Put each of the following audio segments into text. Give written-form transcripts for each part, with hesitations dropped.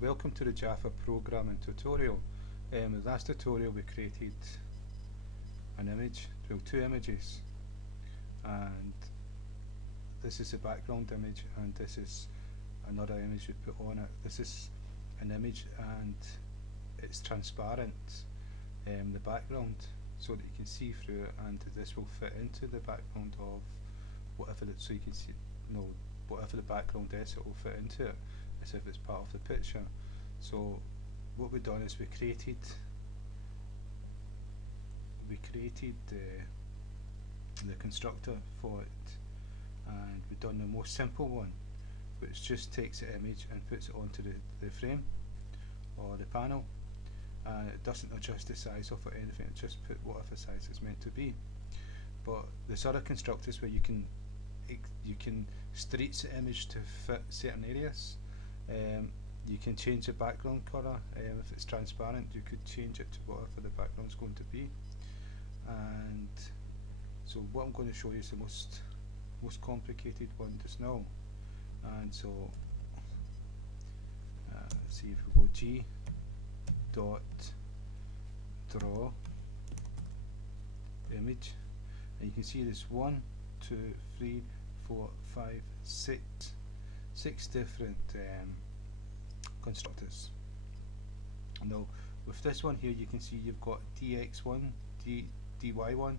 Welcome to the Java programming tutorial. In the last tutorial we created an image, well, two images, and this is the background image and this is another image we put on it. This is an image and it's transparent, the background, so that you can see through it, and this will fit into the background of whatever so you can see, whatever the background is, it will fit into it as if it's part of the picture. So what we've done is we created the constructor for it, and we've done the most simple one, which just takes the image and puts it onto the frame or the panel, and it doesn't adjust the size of it or anything, it just put whatever size it's meant to be. But there's other constructors where you can stretch the image to fit certain areas. You can change the background colour. If it's transparent, you could change it to whatever the background is going to be. And so what I'm going to show you is the most complicated one just now. And so let's see if we go g.drawImage, and you can see there's 1, 2, 3, 4, 5, 6 different constructors. Now with this one here, you can see you've got dx1, dy1,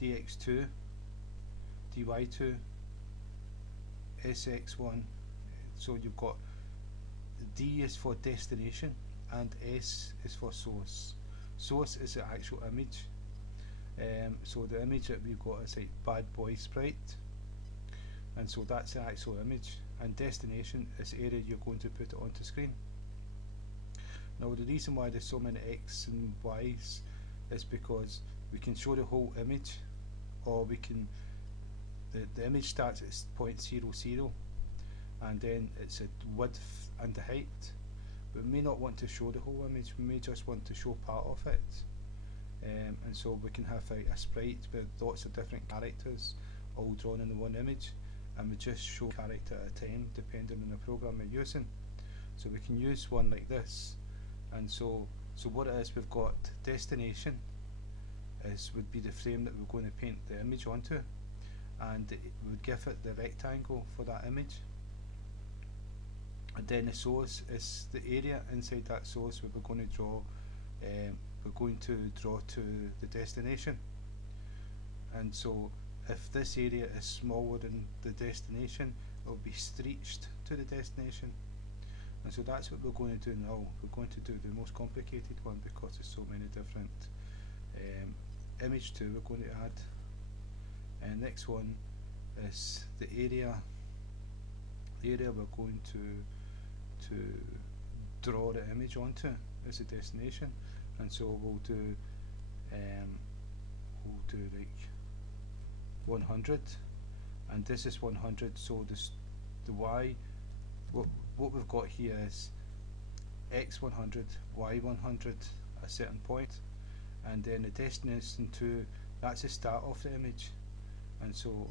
dx2, dy2, sx1. So you've got D is for destination and S is for source. Source is the actual image. So the image that we've got is like bad boy sprite, and so that's the actual image, and destination is the area you're going to put it onto screen. Now the reason why there's so many X and Y's is because we can show the whole image, or we can the image starts at point 0,0 and then it's a width and the height. We may not want to show the whole image, we may just want to show part of it. And so we can have a sprite with lots of different characters all drawn in the one image, and we just show a character at a time depending on the program we're using. So we can use one like this, and so what it is, we've got destination would be the frame that we're going to paint the image onto, and it would give it the rectangle for that image. And then the source is the area inside that source where we're going to draw. We're going to draw to the destination, and so if this area is smaller than the destination, it will be stretched to the destination. And so that's what we're going to do now. We're going to do the most complicated one because there's so many different image 2 we're going to add. And next one is the area we're going to draw the image onto as a destination. And so we'll do like 100, and this is 100. So the y, what we've got here is x100, y100 a certain point, and then the destination 2, that's the start of the image. And so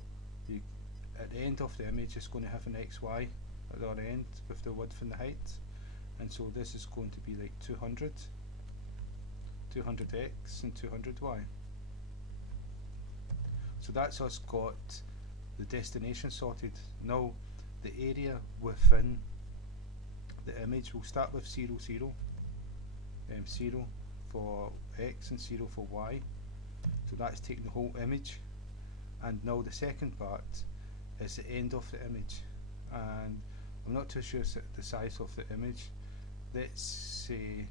at the end of the image it's going to have an xy at the other end with the width and the height, and so this is going to be like 200x and 200y. So that's us got the destination sorted. Now the area within the image, will start with 0, 0, 0 for x and 0 for y. So that's taking the whole image, and now the second part is the end of the image, and I'm not too sure the size of the image. Let's say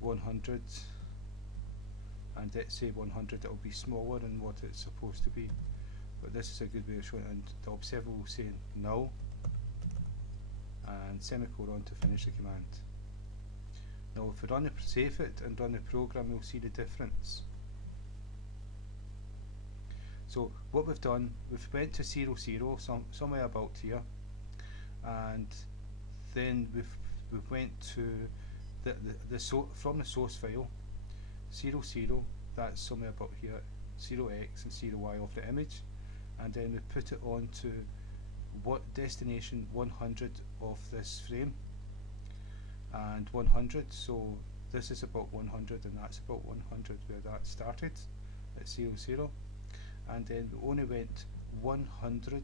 100, and let's say 100, it will be smaller than what it's supposed to be, but this is a good way of showing it. And the observer will say null and semicolon to finish the command. Now if we save it and run the program, we'll see the difference. So what we've done, we've went to 0, 0, somewhere about here, and then we went to from the source file 0, 0, that's somewhere about here, 0x and 0y of the image, and then we put it onto what destination 100 of this frame, and 100, so this is about 100 and that's about 100 where that started at 0, 0, and then we only went 100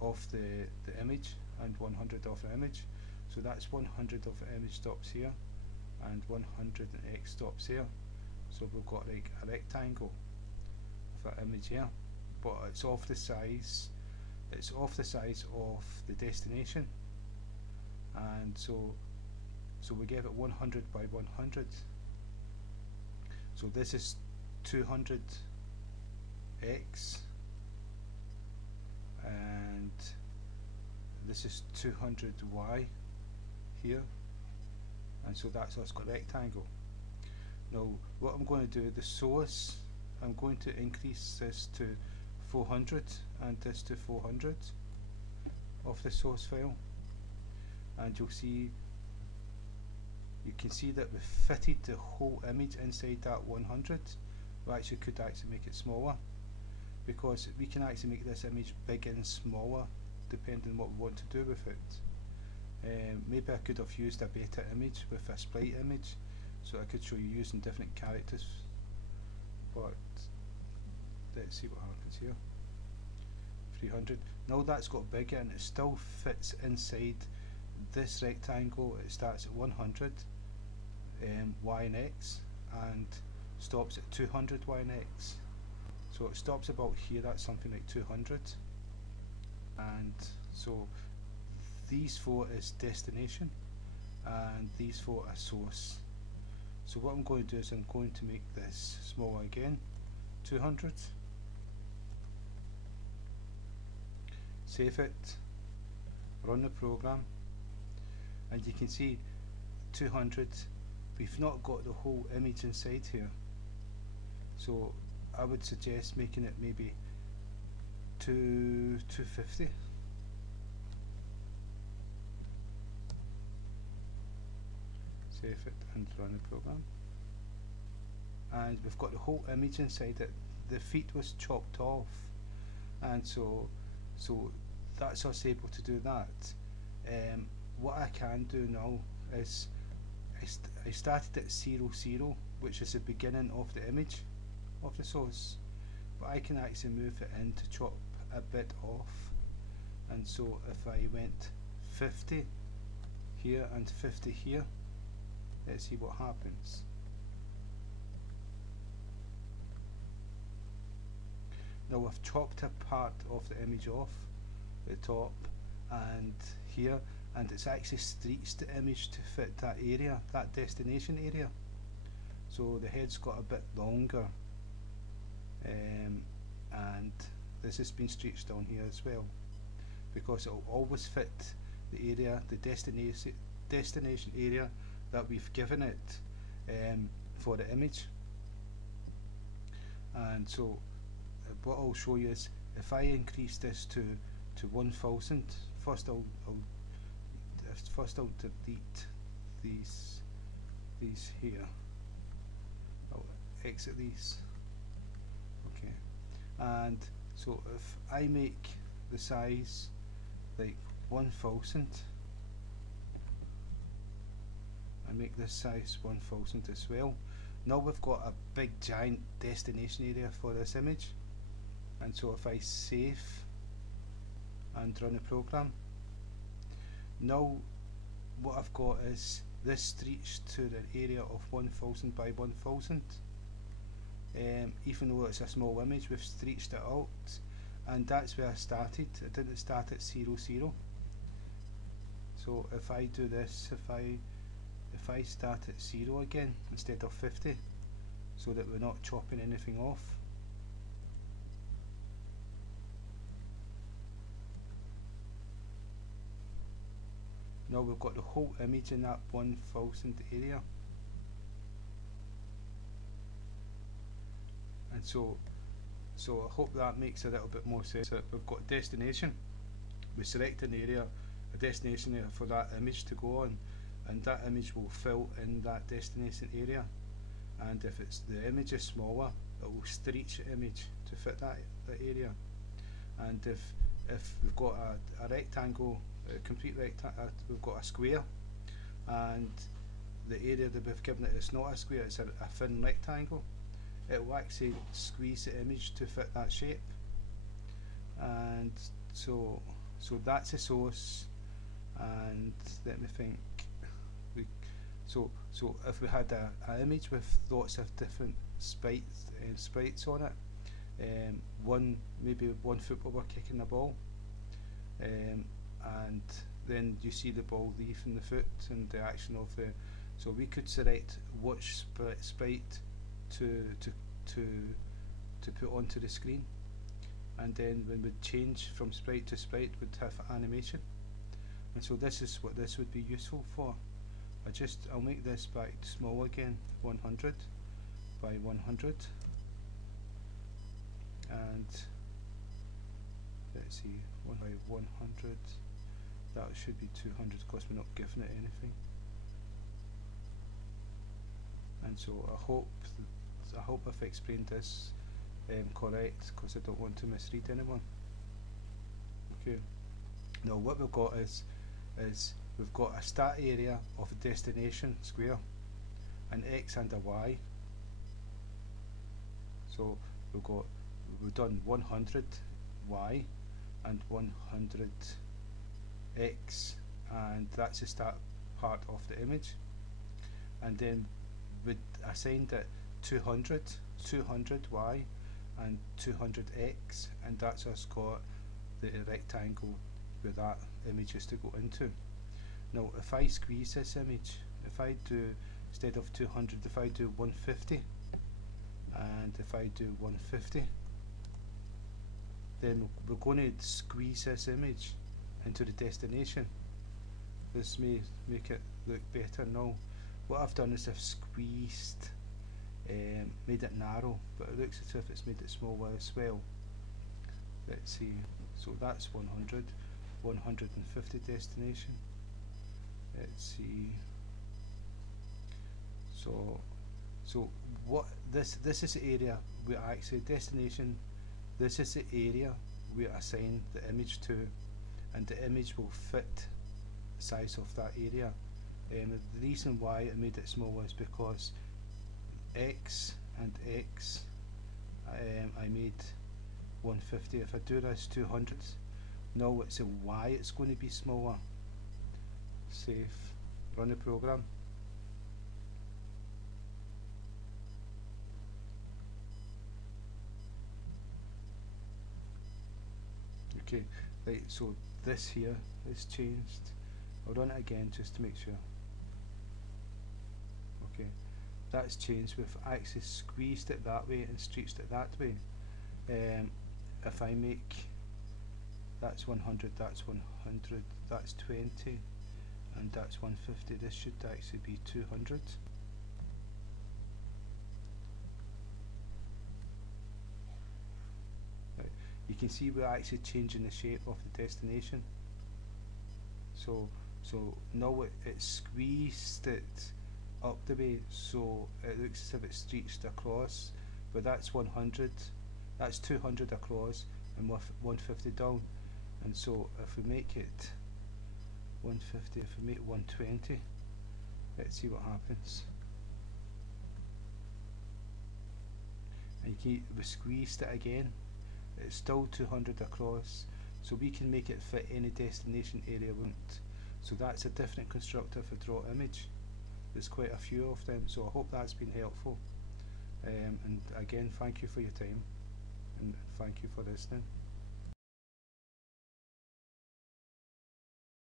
of the image and 100 of the image, so that's 100 of the image stops here and 100 and X stops here, so we've got like a rectangle of that image here, but it's of the size of the destination, and so we gave it 100 by 100, so this is 200 X and this is 200 Y here, and so that's what's got rectangle. Now what I'm going to do, the source, I'm going to increase this to 400 and this to 400 of the source file, and you can see that we fitted the whole image inside that 100. We actually could actually make it smaller, because we can actually make this image bigger and smaller depending on what we want to do with it. Maybe I could have used a beta image with a sprite image, so I could show you using different characters, but let's see what happens here. 300. Now that's got bigger and it still fits inside this rectangle. It starts at 100 Y and X and stops at 200 Y and X. So it stops about here, that's something like 200. And so these four is destination and these four are source. So what I'm going to do is I'm going to make this smaller again, 200. Save it, run the program, and you can see 200, we've not got the whole image inside here, so I would suggest making it maybe 250. Save it and run the program, and we've got the whole image inside it. The feet was chopped off, and so that's us able to do that. What I can do now is I started at 0, 0, which is the beginning of the image of the source, but I can actually move it in to chop a bit off, and so if I went 50 here and 50 here, let's see what happens. Now I've chopped a part of the image off, the top and here, and it's actually stretched the image to fit that area, that destination area. So the head's got a bit longer, and this has been stretched down here as well, because it will always fit the area, the destination area that we've given it for the image. And so what I'll show you is if I increase this to 1000, first I'll delete these here. I'll exit these. Okay, and so if I make the size like 1000, I make this size 1000 as well. Now we've got a big giant destination area for this image, and so if I save and run the program, now what I've got is this stretched to the area of 1000 by 1000. Even though it's a small image, we've stretched it out, and that's where I started. I didn't start at 0, 0. So if I do this, if I start at 0 again instead of 50, so that we're not chopping anything off. Now we've got the whole image in that 1000 area, and so I hope that makes a little bit more sense. We've got destination, we select an area, a destination area for that image to go on, and that image will fill in that destination area, and if the image is smaller, it will stretch the image to fit that area, and if we've got a rectangle a complete rectangle. We've got a square, and the area that we've given it is not a square, it's a thin rectangle. It will actually squeeze the image to fit that shape, and so that's the source. And let me think. So if we had an image with lots of different sprites on it, maybe one footballer kicking the ball, and then you see the ball leaving the foot and the action of the. So we could select which sprite to put onto the screen, and then when we change from sprite to sprite, we'd have animation. And so this is what this would be useful for. I'll make this back small again, 100 by 100, and let's see, 1 by 100. That should be 200 because we're not giving it anything. And so I hope I've explained this correct, because I don't want to misread anyone. Okay. Now what we've got is we've got a start area of a destination square, an X and a Y. So we've done 100 Y and 100 X, and that's the start part of the image. And then we assigned it 200 Y and 200 X, and that's us got the rectangle where that image is to go into. Now if I squeeze this image, if I do, instead of 200, if I do 150, and if I do 150, then we're going to squeeze this image into the destination. This may make it look better. Now what I've done is I've squeezed, made it narrow, but it looks as if it's made it smaller as well. Let's see, so that's 100, 150 destination. Let's see. So what this is the area we actually destination. This is the area we assign the image to, and the image will fit the size of that area. The reason why I made it smaller is because X and X, I made 150. If I do this 200, no, it's a Y, it's going to be smaller. Save, run the program. Okay, right, so this here is changed. I'll run it again just to make sure. Okay, that's changed. We've actually squeezed it that way and stretched it that way. If I make, that's 100, that's 100, that's 20, and that's 150, this should actually be 200. Right. You can see we're actually changing the shape of the destination. So now it squeezed it up the way, so it looks as if it's stretched across, but that's 100, that's 200 across and 150 down. And so if we make it 150, if we make 120, let's see what happens. And we squeezed it again, it's still 200 across, so we can make it fit any destination area we want. So that's a different constructor for drawImage. There's quite a few of them, so I hope that's been helpful. And again, thank you for your time, and thank you for listening.